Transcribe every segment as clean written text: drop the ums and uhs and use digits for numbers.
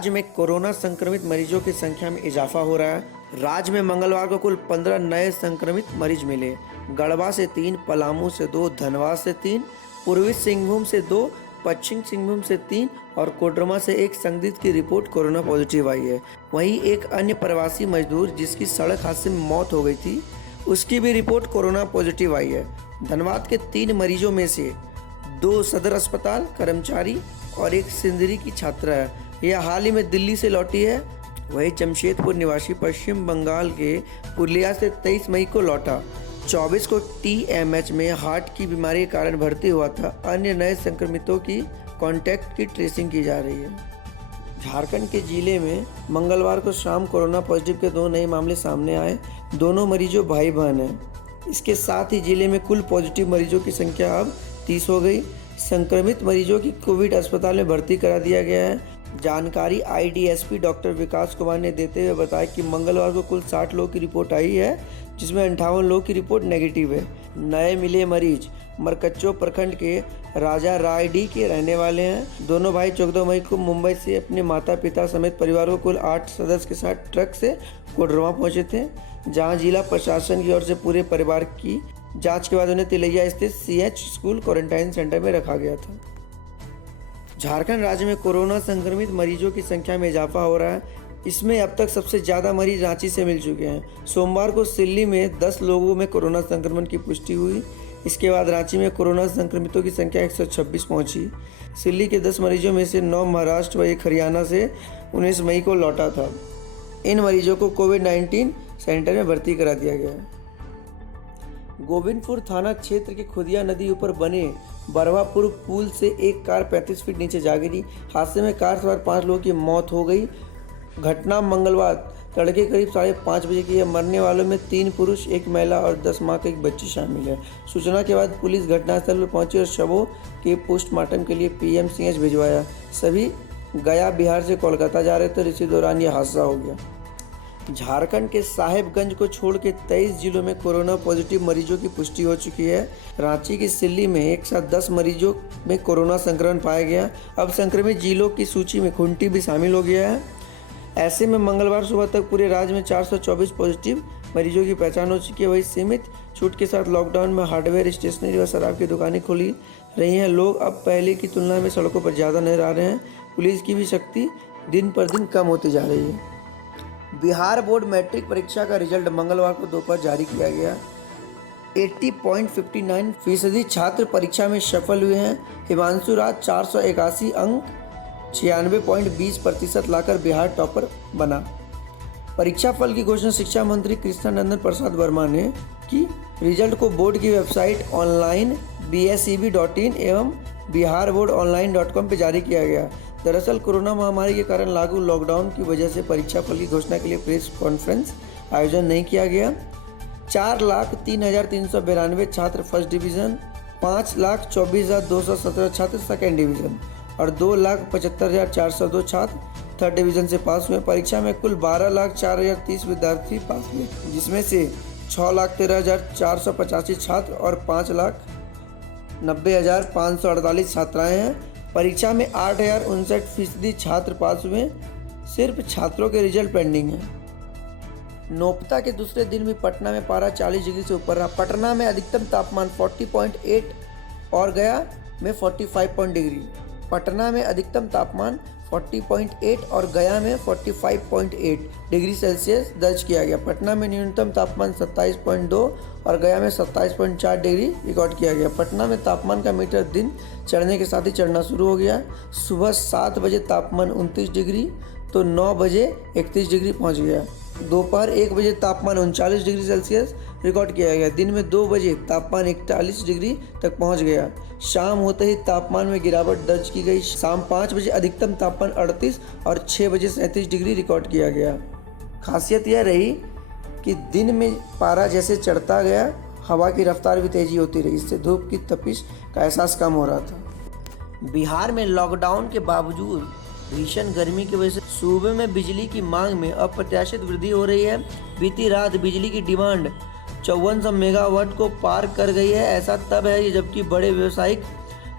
राज्य में कोरोना संक्रमित मरीजों की संख्या में इजाफा हो रहा है। राज्य में मंगलवार को कुल 15 नए संक्रमित मरीज मिले। गढ़वा से 3, पलामू से 2, धनबाद से 3, पूर्वी सिंहभूम से 2, पश्चिम सिंहभूम से 3 और कोडरमा से एक संदिग्ध की रिपोर्ट कोरोना पॉजिटिव आई है। वहीं एक अन्य प्रवासी मजदूर जिसकी सड़क हादसे में मौत हो गई थी, उसकी भी रिपोर्ट कोरोना पॉजिटिव आई है। धनबाद के 3 मरीजों में से 2 सदर अस्पताल कर्मचारी और एक सिंदरी की छात्रा है। यह हाल ही में दिल्ली से लौटी है। वही जमशेदपुर निवासी पश्चिम बंगाल के पुरुलिया से 23 मई को लौटा। 24 को TMH में हार्ट की बीमारी के कारण भर्ती हुआ था। अन्य नए संक्रमितों की कॉन्टैक्ट की ट्रेसिंग की जा रही है। झारखंड के जिले में मंगलवार को शाम कोरोना पॉजिटिव के 2 नए मामले सामने आए। दोनों मरीजों भाई बहन हैं। इसके साथ ही जिले में कुल पॉजिटिव मरीजों की संख्या अब 30 हो गई। संक्रमित मरीजों की कोविड अस्पताल में भर्ती करा दिया गया है। जानकारी IDSP डॉक्टर विकास कुमार ने देते हुए बताया कि मंगलवार को कुल 60 लोगों की रिपोर्ट आई है, जिसमें 58 लोगों की रिपोर्ट नेगेटिव है। नए मिले मरीज मरकच्चो प्रखंड के राजा रायडी के रहने वाले हैं। दोनों भाई 14 मई को मुंबई से अपने माता पिता समेत परिवार को कुल 8 सदस्य के साथ ट्रक से कोडरमा पहुंचे थे, जहां जिला प्रशासन की ओर से पूरे परिवार की जांच के बाद उन्हें तिलैया स्थित CH स्कूल क्वारंटाइन सेंटर में रखा गया था। झारखंड राज्य में कोरोना संक्रमित मरीजों की संख्या में इजाफा हो रहा है। इसमें अब तक सबसे ज़्यादा मरीज रांची से मिल चुके हैं। सोमवार को सिल्ली में 10 लोगों में कोरोना संक्रमण की पुष्टि हुई। इसके बाद रांची में कोरोना संक्रमितों की संख्या 126 पहुंची। सिल्ली के 10 मरीजों में से 9 महाराष्ट्र व 1 हरियाणा से 19 मई को लौटा था। इन मरीजों को कोविड-19 सेंटर में भर्ती करा दिया गया है। गोविंदपुर थाना क्षेत्र के खुदिया नदी ऊपर बने बरवापुर पुल से एक कार 35 फीट नीचे जा गिरी। हादसे में कार सवार 5 लोगों की मौत हो गई। घटना मंगलवार तड़के करीब 5:30 बजे की है। मरने वालों में 3 पुरुष, 1 महिला और 10 माह की एक बच्ची शामिल है। सूचना के बाद पुलिस घटनास्थल पर पहुंची और शवों के पोस्टमार्टम के लिए PMCH भिजवाया। सभी गया बिहार से कोलकाता जा रहे थे। इसी दौरान यह हादसा हो गया। झारखंड के साहेबगंज को छोड़ के 23 जिलों में कोरोना पॉजिटिव मरीजों की पुष्टि हो चुकी है। रांची की सिल्ली में एक साथ 10 मरीजों में कोरोना संक्रमण पाया गया। अब संक्रमित जिलों की सूची में खूंटी भी शामिल हो गया है। ऐसे में मंगलवार सुबह तक पूरे राज्य में 424 पॉजिटिव मरीजों की पहचान हो चुकी है। वही सीमित छूट के साथ लॉकडाउन में हार्डवेयर, स्टेशनरी व शराब की दुकानें खुली रही हैं। लोग अब पहले की तुलना में सड़कों पर ज़्यादा नजर आ रहे हैं। पुलिस की भी शक्ति दिन पर दिन कम होती जा रही है। बिहार बोर्ड मैट्रिक परीक्षा का रिजल्ट मंगलवार को दोपहर जारी किया गया। 80.59% छात्र परीक्षा में सफल हुए हैं। हिमांशु राज 481 अंक 96.20% लाकर बिहार टॉपर बना। परीक्षा फल की घोषणा शिक्षा मंत्री कृष्णानंदन प्रसाद वर्मा ने की। रिजल्ट को बोर्ड की वेबसाइट ऑनलाइन bseb.in एवं biharboardonline.com पर जारी किया गया। दरअसल कोरोना महामारी के कारण लागू लॉकडाउन की वजह से परीक्षा फल की घोषणा के लिए प्रेस कॉन्फ्रेंस आयोजन नहीं किया गया। 4,03,392 छात्र फर्स्ट डिवीज़न, 5,24,217 छात्र सेकेंड डिवीज़न और 2,75,402 छात्र थर्ड डिवीज़न से पास हुए। परीक्षा में कुल 12,04,030 विद्यार्थी पास हुए, जिसमें से 6,13,485 छात्र और 5,90,548 छात्राएँ हैं। परीक्षा में 8,059% छात्र पास हुए। सिर्फ छात्रों के रिजल्ट पेंडिंग है। नोपता के दूसरे दिन भी पटना में पारा 40 डिग्री से ऊपर रहा। पटना में अधिकतम तापमान 40.8 और गया में 45 डिग्री। पटना में अधिकतम तापमान 40.8 और गया में 45.8 डिग्री सेल्सियस दर्ज किया गया। पटना में न्यूनतम तापमान 27.2 और गया में 27.4 डिग्री रिकॉर्ड किया गया। पटना में तापमान का मीटर दिन चढ़ने के साथ ही चढ़ना शुरू हो गया। सुबह 7 बजे तापमान 29 डिग्री तो 9 बजे 31 डिग्री पहुंच गया। दोपहर 1 बजे तापमान 39 डिग्री सेल्सियस रिकॉर्ड किया गया। दिन में 2 बजे तापमान 41 डिग्री तक पहुंच गया। शाम होते ही तापमान में गिरावट दर्ज की गई। शाम 5 बजे अधिकतम तापमान 38 और 6 बजे 37 डिग्री रिकॉर्ड किया गया। खासियत यह रही कि दिन में पारा जैसे चढ़ता गया, हवा की रफ्तार भी तेजी होती रही। इससे धूप की तपिश का एहसास कम हो रहा था। बिहार में लॉकडाउन के बावजूद भीषण गर्मी की वजह से सूबे में बिजली की मांग में अप्रत्याशित वृद्धि हो रही है। बीती रात बिजली की डिमांड 5400 मेगावाट को पार कर गई है। ऐसा तब है जबकि बड़े व्यावसायिक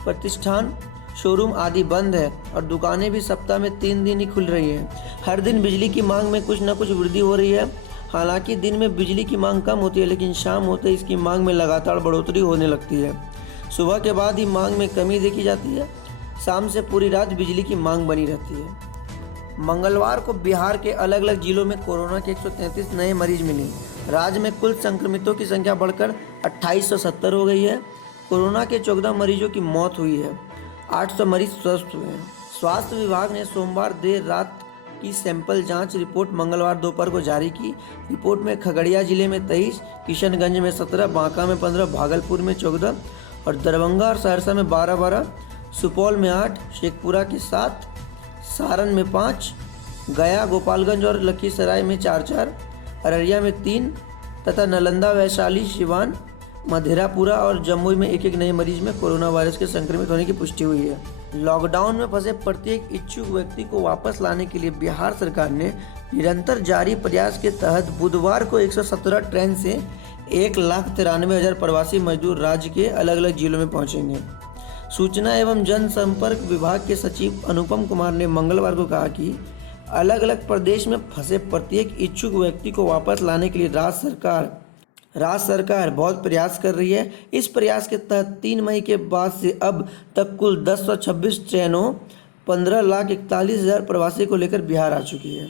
प्रतिष्ठान शोरूम आदि बंद है और दुकानें भी सप्ताह में 3 दिन ही खुल रही हैं। हर दिन बिजली की मांग में कुछ न कुछ वृद्धि हो रही है। हालांकि दिन में बिजली की मांग कम होती है, लेकिन शाम होते ही इसकी मांग में लगातार बढ़ोतरी होने लगती है। सुबह के बाद ही मांग में कमी देखी जाती है। शाम से पूरी रात बिजली की मांग बनी रहती है। मंगलवार को बिहार के अलग अलग जिलों में कोरोना के 133 नए मरीज मिले। राज्य में कुल संक्रमितों की संख्या बढ़कर 2870 हो गई है। कोरोना के 14 मरीजों की मौत हुई है। 800 मरीज स्वस्थ हुए हैं। स्वास्थ्य विभाग ने सोमवार देर रात की सैंपल जांच रिपोर्ट मंगलवार दोपहर को जारी की। रिपोर्ट में खगड़िया जिले में 23, किशनगंज में 17, बांका में 15, भागलपुर में 14 और दरभंगा और सहरसा में 12, सुपौल में 8, शेखपुरा के 7, सारण में 5, गया, गोपालगंज और लखीसराय में 4, अररिया में 3 तथा नालंदा, वैशाली, सिवान, मधेपुरा और जमुई में 1 नए मरीज में कोरोना वायरस के संक्रमित होने की पुष्टि हुई है। लॉकडाउन में फंसे प्रत्येक इच्छुक व्यक्ति को वापस लाने के लिए बिहार सरकार ने निरंतर जारी प्रयास के तहत बुधवार को 117 ट्रेन से 1,93,000 प्रवासी मजदूर राज्य के अलग अलग जिलों में पहुंचेंगे। सूचना एवं जनसंपर्क विभाग के सचिव अनुपम कुमार ने मंगलवार को कहा कि अलग अलग प्रदेश में फंसे प्रत्येक इच्छुक व्यक्ति को वापस लाने के लिए राज्य सरकार बहुत प्रयास कर रही है। इस प्रयास के तहत 3 मई के बाद से अब तक कुल 1026 ट्रेनों 15,41,000 प्रवासी को लेकर बिहार आ चुकी है।